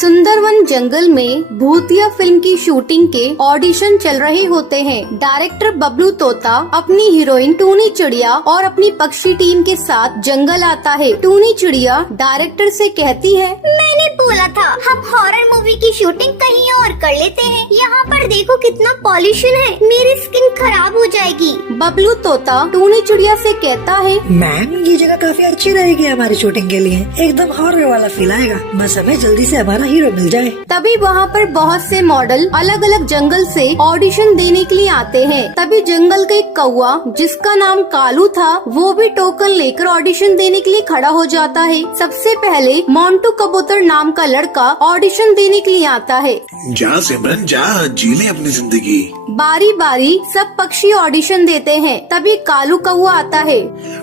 सुंदरवन जंगल में भूतिया फिल्म की शूटिंग के ऑडिशन चल रहे होते हैं। डायरेक्टर बबलू तोता अपनी हीरोइन टूनी चिड़िया और अपनी पक्षी टीम के साथ जंगल आता है। टूनी चिड़िया डायरेक्टर से कहती है, मैंने बोला था हम हॉरर मूवी की शूटिंग कहीं और कर लेते हैं। यहाँ पर देखो कितना पॉल्यूशन है, मेरी स्किन खराब हो जाएगी। बबलू तोता टूनी चिड़िया से कहता है, मैम ये जगह काफी अच्छी रहेगी हमारी शूटिंग के लिए, एकदम हॉरर वाला फील आएगा। बस हमें जल्दी से हमारा हीरो मिल जाए। तभी वहाँ पर बहुत से मॉडल अलग अलग जंगल से ऑडिशन देने के लिए आते हैं। तभी जंगल का एक कौवा जिसका नाम कालू था वो भी टोकन लेकर ऑडिशन देने के लिए खड़ा हो जाता है। सबसे पहले मोंटू कबूतर नाम का लड़का ऑडिशन देने के लिए आता है। जा सिमरन जा, जी ले अपनी जिंदगी। बारी बारी सब पक्षी ऑडिशन देते हैं। तभी कालू कौवा आता है।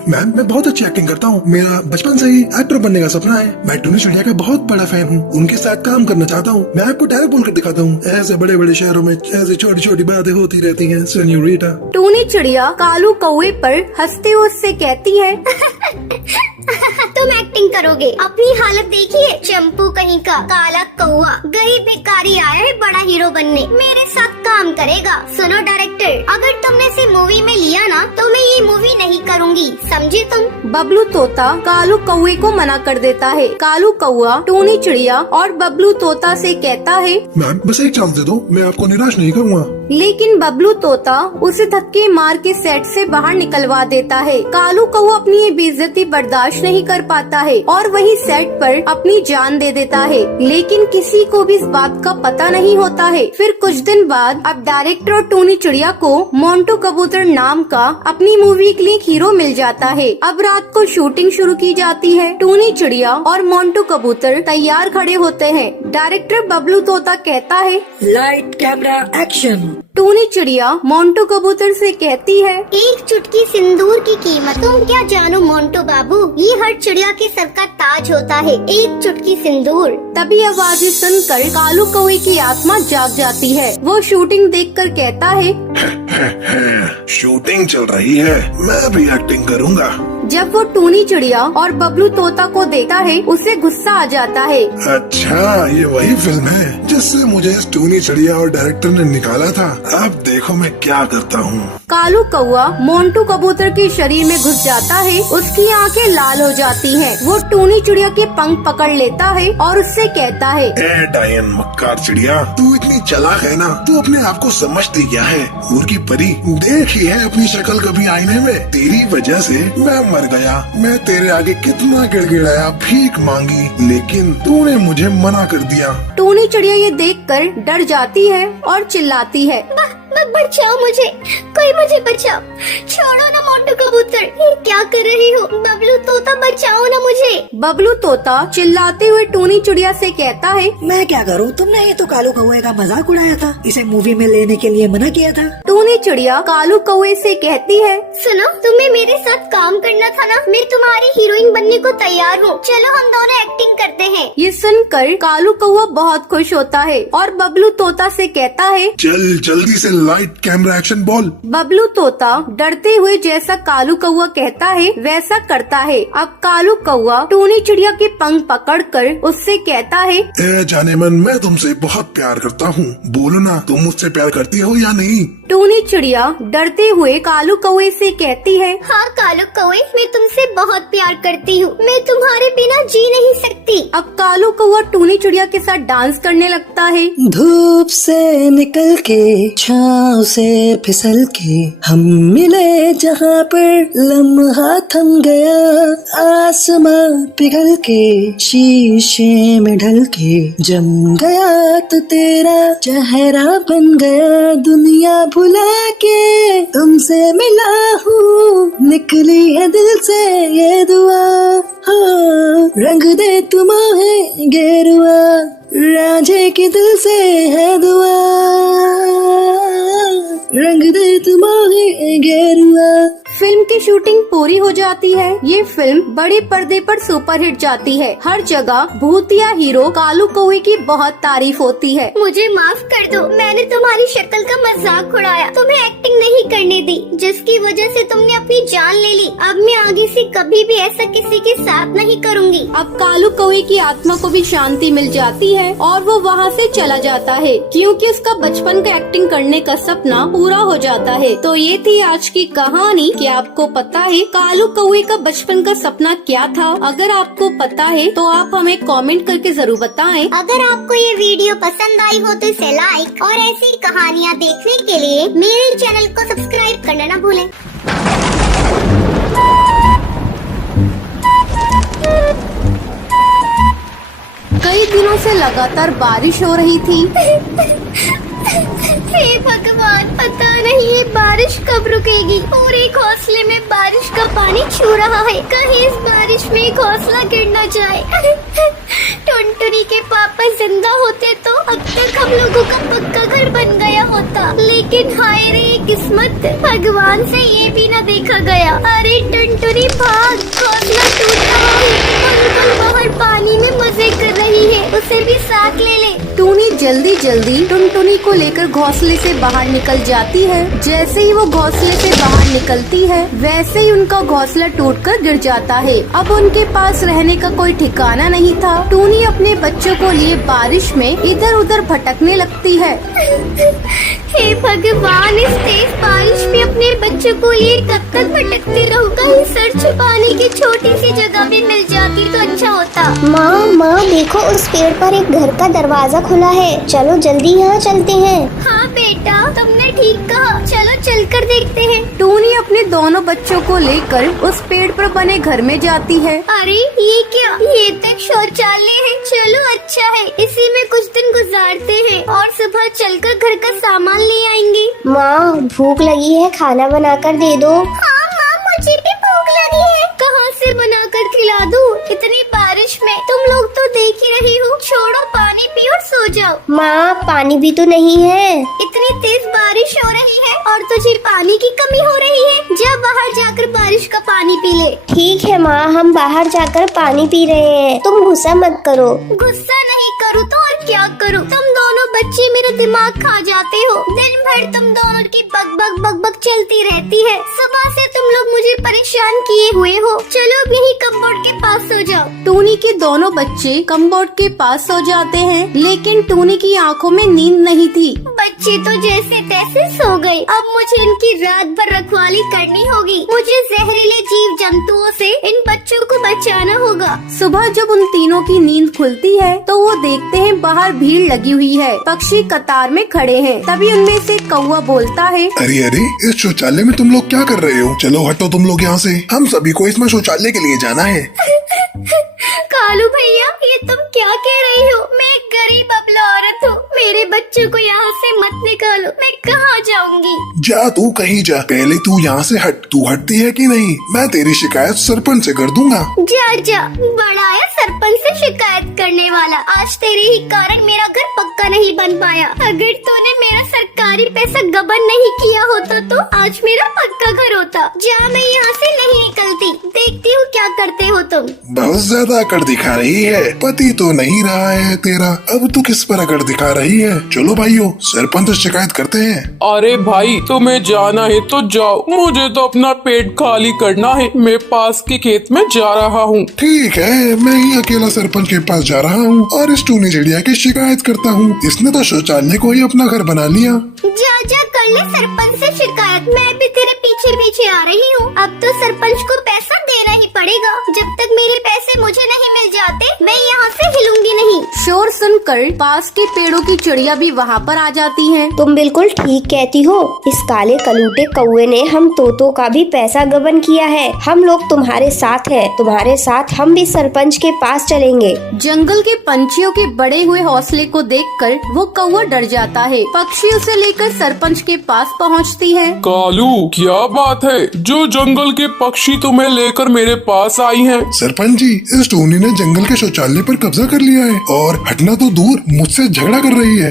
मैम मैं बहुत अच्छी एक्टिंग करता हूँ, मेरा बचपन से ही एक्टर बनने का सपना है। मैं टूनी चिड़िया का बहुत बड़ा फैन हूँ, उनके साथ काम करना चाहता हूँ। मैं आपको डायरेक्ट बोल कर दिखाता हूँ, ऐसे बड़े बड़े शहरों में ऐसे छोटी छोटी बातें होती रहती हैं सेन्योरिटा। टूनी चिड़िया कालू कौवे पर हंसते हुए उससे कहती है, तुम एक्टिंग करोगे, अपनी हालत देखिए। चंपू कहीं का काला कौवा गरीब भिखारी आया है बड़ा हीरो बनने, मेरे साथ काम करेगा। सुनो डायरेक्टर, अगर तुमने इसे मूवी में लिया ना तो मैं ये मूवी नहीं करूँगी, समझे तुम। बबलू तोता कालू कौवे को मना कर देता है। कालू कौवा टूनी चिड़िया और बबलू तोता से कहता है, मैम बस एक चांस दे दो, मैं आपको निराश नहीं करूँगा। लेकिन बबलू तोता उसे धक्के मार के सेट से बाहर निकलवा देता है। कालू कौवा अपनी ये बेइज्जती बर्दाश्त नहीं कर पाता है और वही सेट पर अपनी जान दे देता है। लेकिन किसी को भी इस बात का पता नहीं होता है। फिर कुछ दिन बाद अब डायरेक्टर और टूनी चिड़िया को मोंटू कबूतर नाम का अपनी मूवी के लिए हीरो मिल जाता है। अब रात को शूटिंग शुरू की जाती है। टूनी चिड़िया और मोंटू कबूतर तैयार खड़े होते हैं। डायरेक्टर बबलू तोता कहता है, लाइट कैमरा एक्शन। टूनी चिड़िया मोंटू कबूतर से कहती है, एक चुटकी सिंदूर की कीमत तुम क्या जानो मोंटू बाबू, ये हर चिड़िया के सर का ताज होता है, एक चुटकी सिंदूर। तभी आवाजें सुनकर कालू कौवे की आत्मा जाग जाती है। वो शूटिंग देखकर कहता है, शूटिंग चल रही है, मैं भी एक्टिंग करूँगा। जब वो टूनी चिड़िया और बबलू तोता को देखता है उसे गुस्सा आ जाता है। अच्छा ये वही फिल्म है जिससे मुझे इस टूनी चिड़िया और डायरेक्टर ने निकाला था। अब देखो मैं क्या करता हूँ। कालू कौवा मोंटू कबूतर के शरीर में घुस जाता है। उसकी आंखें लाल हो जाती हैं। वो टूनी चिड़िया के पंख पकड़ लेता है और उससे कहता है, ए डायन मक्कार चिड़िया, तू इतनी चालाक है ना, तू अपने आप को समझती क्या है? मुर्गी परी, देखी है अपनी शक्ल कभी आईने में? तेरी वजह से मैं मर गया। मैं तेरे आगे कितना गिड़गिड़ाया, भीख मांगी, लेकिन तूने मुझे मना कर दिया। टूनी चिड़िया ये देखकर डर जाती है और चिल्लाती है, बचाओ मुझे, कोई मुझे बचाओ, छोड़ो ना मोंटू कबूतर, ये क्या कर रही हो? बबलू तोता बचाओ ना मुझे। बबलू तोता चिल्लाते हुए टूनी चिड़िया से कहता है, मैं क्या करूँ, तुमने ये तो कालू कौवे का मजाक उड़ाया था, इसे मूवी में लेने के लिए मना किया था। टूनी चिड़िया कालू कौवे से कहती है, सुनो, तुम्हें मेरे साथ काम करना था ना, मैं तुम्हारी हीरोइन बनने को तैयार हूँ, चलो हम दोनों एक्टिंग करते हैं। ये सुनकर कालू कौवा बहुत खुश होता है और बबलू तोता से कहता है, चल जल्दी से लाइट कैमरा एक्शन बोल। बबलू तोता डरते हुए जैसा कालू कौवा कहता है वैसा करता है। अब कालू कौवा टूनी चिड़िया के पंख पकड़कर उससे कहता है, ए जाने मन, मैं तुमसे बहुत प्यार करता हूँ, बोलो ना तुम मुझसे प्यार करती हो या नहीं? टूनी चिड़िया डरते हुए कालू कौवे से कहती है, हाँ कालू कौवे, मैं तुमसे बहुत प्यार करती हूँ, मैं तुम्हारे बिना जी नहीं सकती। अब कालू कौवा टूनी चिड़िया के साथ डांस करने लगता है। धूप से निकल के छाँव से फिसल के हम मिले जहाँ पर लम्हा थम गया, आसमां पिघल के शीशे में ढल के जम गया तो तेरा चेहरा बन गया, दुनिया भुला के तुमसे मिला हूँ, निकली है दिल से ये दुआ, हाँ रंग दे तुम्हें गेरुआ, राजे के दिल से है दुआ, रंग दे तुम्हें गेरुआ। फिल्म के की शूटिंग पूरी हो जाती है। ये फिल्म बड़े पर्दे पर सुपरहिट जाती है। हर जगह भूतिया हीरो कालू कौवे की बहुत तारीफ होती है। मुझे माफ कर दो, मैंने तुम्हारी शक्ल का मजाक उड़ाया, तुम्हें एक्टिंग नहीं करने दी, जिसकी वजह से तुमने अपनी जान ले ली। अब मैं आगे से कभी भी ऐसा किसी के साथ नहीं करूँगी। अब कालू कौवे की आत्मा को भी शांति मिल जाती है और वो वहाँ से चला जाता है, क्योंकि उसका बचपन का एक्टिंग करने का सपना पूरा हो जाता है। तो ये थी आज की कहानी। क्या आपको पता है कालू कौवे का बचपन का सपना क्या था? अगर आपको पता है तो आप हमें कमेंट करके जरूर बताएं। अगर आपको ये वीडियो पसंद आई हो तो इसे लाइक और ऐसी कहानियाँ देखने के लिए मेरे चैनल को सब्सक्राइब करना न भूलें। कई दिनों से लगातार बारिश हो रही थी। हे भगवान, पता नहीं ये बारिश कब रुकेगी। पूरे घोंसले में बारिश का पानी छू रहा है, कहीं इस बारिश में घोंसला गिर न जाए। टुनटुनी के पापा जिंदा होते तो अब तक हम लोगों का पक्का घर बन गया होता, लेकिन हाय रे किस्मत, भगवान से ये भी न देखा गया। अरे टुनटुनी भाग, घोंसला टूट रहा है। बुलबुल बाहर पानी में मजे कर रही है, उसे भी साथ ले ले। टूनी जल्दी जल्दी टुनटुनी को लेकर घोंसले से बाहर निकल जाती है। जैसे ही वो घोंसले से बाहर निकलती है वैसे ही उनका घोंसला टूटकर गिर जाता है। अब उनके पास रहने का कोई ठिकाना नहीं था। टूनी अपने बच्चों को लिए बारिश में इधर उधर भटकने लगती है। हे भगवान, इस तेज बारिश में अपने बच्चों को लिए कब तक भटकती रहूं? कहीं सर छुपाने की छोटी सी जगह भी मिल जाती तो अच्छा होता। माँ देखो, उस पेड़ पर एक घर का दरवाजा खुला है, चलो जल्दी यहाँ चलते हैं। हाँ बेटा, तुमने ठीक कहा, चलो चलकर देखते हैं। टूनी अपने दोनों बच्चों को लेकर उस पेड़ पर बने घर में जाती है। अरे ये क्या, ये तक शौचालय है। चलो अच्छा है, इसी में कुछ दिन गुजारते हैं और सुबह चलकर घर का सामान ले आएंगे। माँ भूख लगी है, खाना बनाकर दे दो। हाँ माँ, मुझे भी भूख लगी है। कहाँ से बनाकर खिला दूँ? इतनी बारिश में तुम लोग तो देख ही रही हो। छोड़ो, पानी पियो और सो जाओ। माँ पानी भी तो नहीं है। इतनी तेज बारिश हो रही है और तुझे पानी की कमी हो रही है। जा बाहर जाकर बारिश का पानी पी ले। ठीक है माँ, हम बाहर जाकर पानी पी रहे हैं, तुम गुस्सा मत करो। गुस्सा नहीं करूँ तो और क्या करूँ? तुम दोनों बच्चे मेरा दिमाग खा जाते हो। दिन भर तुम दोनों की बक बक चलती रहती है। सुबह से तुम लोग मुझे परेशान किए हुए हो। चलो अब यही कपबोर्ड के पास सो जाओ। टूनी के दोनों बच्चे कमबोर्ड के पास सो जाते हैं, लेकिन टूनी की आंखों में नींद नहीं थी। बच्चे तो जैसे तैसे सो गए। अब मुझे इनकी रात भर रखवाली करनी होगी। मुझे जहरीले जीव जंतुओं से इन बच्चों को बचाना होगा। सुबह जब उन तीनों की नींद खुलती है तो वो देखते हैं बाहर भीड़ लगी हुई है, पक्षी कतार में खड़े हैं। तभी उनमें से कौवा बोलता है, अरे अरे, इस शौचालय में तुम लोग क्या कर रहे हो? चलो हटो तुम लोग यहाँ से, हम सभी को इसमें शौचालय के लिए जाना है। कालू भैया, ये तुम क्या कह रही हो? मैं एक गरीब अबला औरत हूँ, मेरे बच्चों को यहाँ से मत निकालो। मैं कहाँ जाऊँगी? जा तू कहीं जा, पहले तू यहाँ से हट। तू हटती है कि नहीं? मैं तेरी शिकायत सरपंच से कर दूंगा। जा बड़ा आया सरपंच से शिकायत करने वाला। आज तेरे ही कारण मेरा घर पक्का नहीं बन पाया। अगर तूने मेरा सरकारी पैसा गबन नहीं किया होता तो आज मेरा पक्का घर होता। जा, मैं यहाँ से नहीं निकलती। देखती हूँ क्या करते हो तुम। बहुत ज्यादा अकड़ दिखा रही है। पति तो नहीं रहा है तेरा, अब तू किस पर अकड़ दिखा रही है? चलो भाइयों, सरपंच से शिकायत करते हैं। अरे भाई, तुम्हें जाना है तो जाओ, मुझे तो अपना पेट खाली करना है। मैं पास के खेत में जा रहा हूँ। ठीक है, मैं ही अकेला सरपंच के पास जा रहा हूँ और इस टूनी चिड़िया की शिकायत करता हूँ। इसने तो शौचालय को ही अपना घर बना लिया। जा कर ले सरपंच से शिकायत। मैं भी तेरे पीछे आ रही हूँ। अब तो सरपंच को पैसा देना ही पड़ेगा। जब तक मेरे पैसे मुझे नहीं मिल जाते मैं यहाँ से हिलूंगी नहीं। शोर सुनकर पास के पेड़ों की चिड़िया भी वहाँ पर आ जाती हैं। तुम बिल्कुल ठीक कहती हो। इस काले कलूटे कौवे ने हम तोतों का भी पैसा गबन किया है। हम लोग तुम्हारे साथ हैं। तुम्हारे साथ हम भी सरपंच के पास चलेंगे। जंगल के पंछियों के बड़े हुए हौसले को देखकर वो कौवा डर जाता है। पक्षी उसे लेकर सरपंच के पास पहुँचती है। कालू, क्या बात है? जो जंगल के पक्षी तुम्हें लेकर मेरे पास आई हैं। सरपंच जी, इस टूनी ने जंगल के शौचालय पर कब्जा कर लिया है और हटना तो दूर मुझसे झगड़ा कर रही है।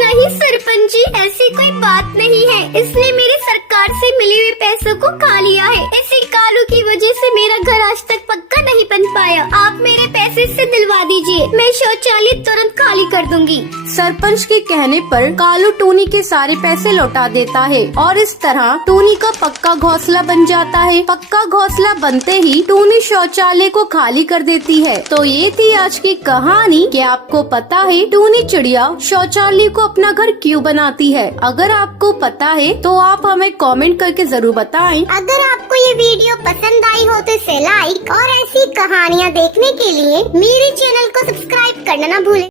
नहीं सरपंच जी, ऐसी कोई बात नहीं है। इसने मेरे सरकारी रोजगार से मिले हुए पैसों को खा लिया है। इसी कालू की वजह से मेरा घर आज तक पक्का नहीं बन पाया। आप मेरे पैसे से दिलवा दीजिए, मैं शौचालय तुरंत खाली कर दूंगी। सरपंच के कहने पर कालू टूनी के सारे पैसे लौटा देता है और इस तरह टूनी का पक्का घोंसला बन जाता है। पक्का घोंसला बनते ही टूनी शौचालय को खाली कर देती है। तो ये थी आज की कहानी। क्या आपको पता है टूनी चिड़िया शौचालय को अपना घर क्यों बनाती है? अगर आपको पता है तो आप हमें कमेंट करके जरूर बताएं। अगर आपको ये वीडियो पसंद आई हो तो इसे लाइक और ऐसी कहानियाँ देखने के लिए मेरे चैनल को सब्सक्राइब करना ना भूलें।